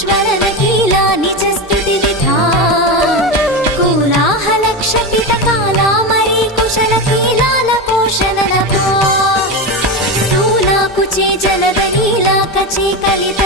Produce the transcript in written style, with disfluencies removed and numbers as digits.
स्मरण कीला निज स्तुति विधान कोलाहल क्षपित काला मरी कुशल कीला पोषण स्थूला कुचे जलद नीला कचे कलित